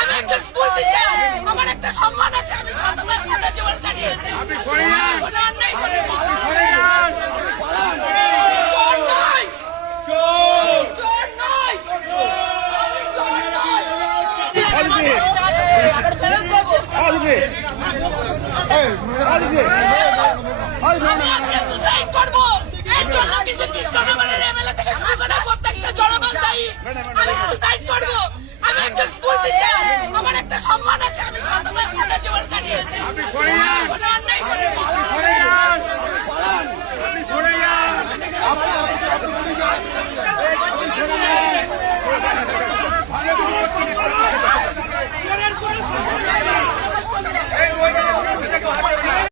আমি একজন school teacher, আমার একটা সম্মান আছে, আমি সততার সাথে জীবন কাটিয়েছি। আমি আজকে সুসাইড করবো, এর জন্য কিছু কৃষ্ণনগরের এমএলএ থেকে শুরু করে প্রত্যেকটা জনগণ দায়ী। আমি সুসাইড করবো, আমি একজন স্কুল টিচার, আমার একটা সম্মান আছে, আমি সততার সাথে জীবন কাটিয়েছি।